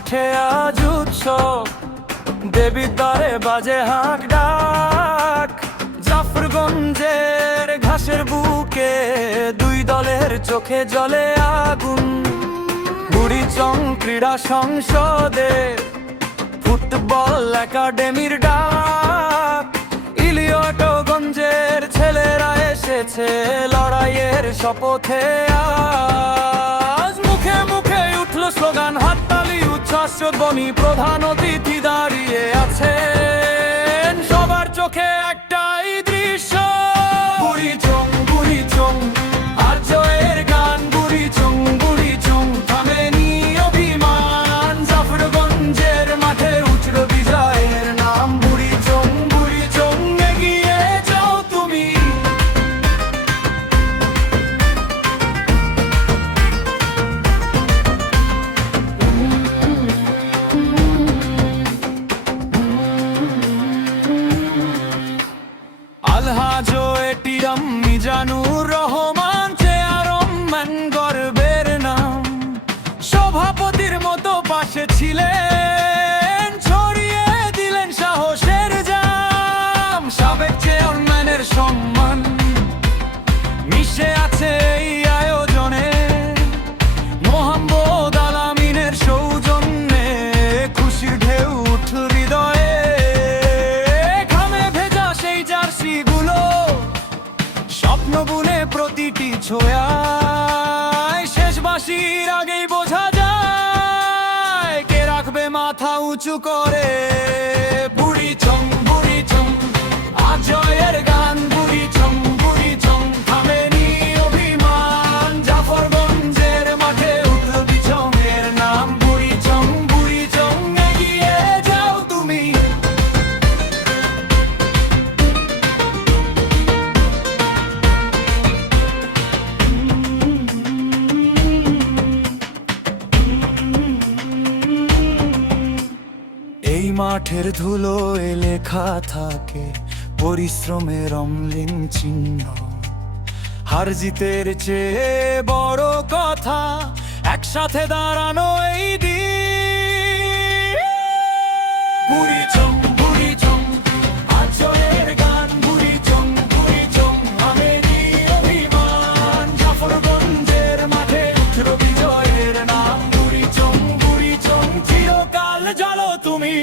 মাঠে আজ উৎসব, দেবীর দ্বারে বাজে হাঁক ডাক। জাফরগঞ্জের ঘাসের বুকে দুই দলের চোখে জ্বলে আগুন। বুড়িচং ক্রীড়া সংসদে ফুটবল একাডেমির ডাক। ইলিয়টগঞ্জের ছেলেরা এসেছে লড়াইয়ের শপথে আজ। মুখে মুখে উঠল স্লোগান, হাততালি উচ্ছ্বাস, বনি প্রধান অতিথি দাঁড়িয়ে আছেন। সবার চোখে একটাই দৃশ্য, বুড়িচং বুড়িচং আজ জয়ের গান। বুড়িচং বুড়িচং থামেনি অভিমান, জাফরগঞ্জের মাঠে উঠল বিজয়ের নাম। বুড়িচং বুড়িচং এগিয়ে যাও তুমি। আলহাজ এটিএম মিজানুর রহমান, চেয়ারম্যান গর্বের নাম। সভাপতির মতো পাশে ছিলেন, ছড়িয়ে দিলেন সাহসের জাম। সাবেক চেয়ারম্যানের সম্মান মিশে আছে এই আয়োজনে, মোহাম্মদ আলামিনের সৌজন্যে খুশির ঢেউ উঠল হৃদয়ে। ঘামে ভেজা সেই জার্সি গুলো স্বপ্ন বুনে প্রতিটি ছোঁয়ায়। শেষ বাঁশির আগেই বোঝা যায় কে রাখবে মাথা উঁচু করে। বুড়িচং বুড়িচং আজ জয়ের গান। বুড়িচং বুড়িচং থামেনি অভিমান, জাফরগঞ্জের মাঠে উঠল বিজয়ের নাম। বুড়িচং বুড়িচং এগিয়ে যাও তুমি। এই মাঠের ধুলোয় লেখা থাকে পরিশ্রমের অম্লিন চিহ্ন। হার জিতের চেয়ে বড় কথা একসাথে দাঁড়ানো এই দিন। বুড়িচং বুড়িচং আজ জয়ের গান। বুড়িচং বুড়িচং থামেনি অভিমান, জাফরগঞ্জের মাঠে উঠল বিজয়ের নাম। বুড়িচং বুড়িচং চিরকাল জ্বলো তুমি।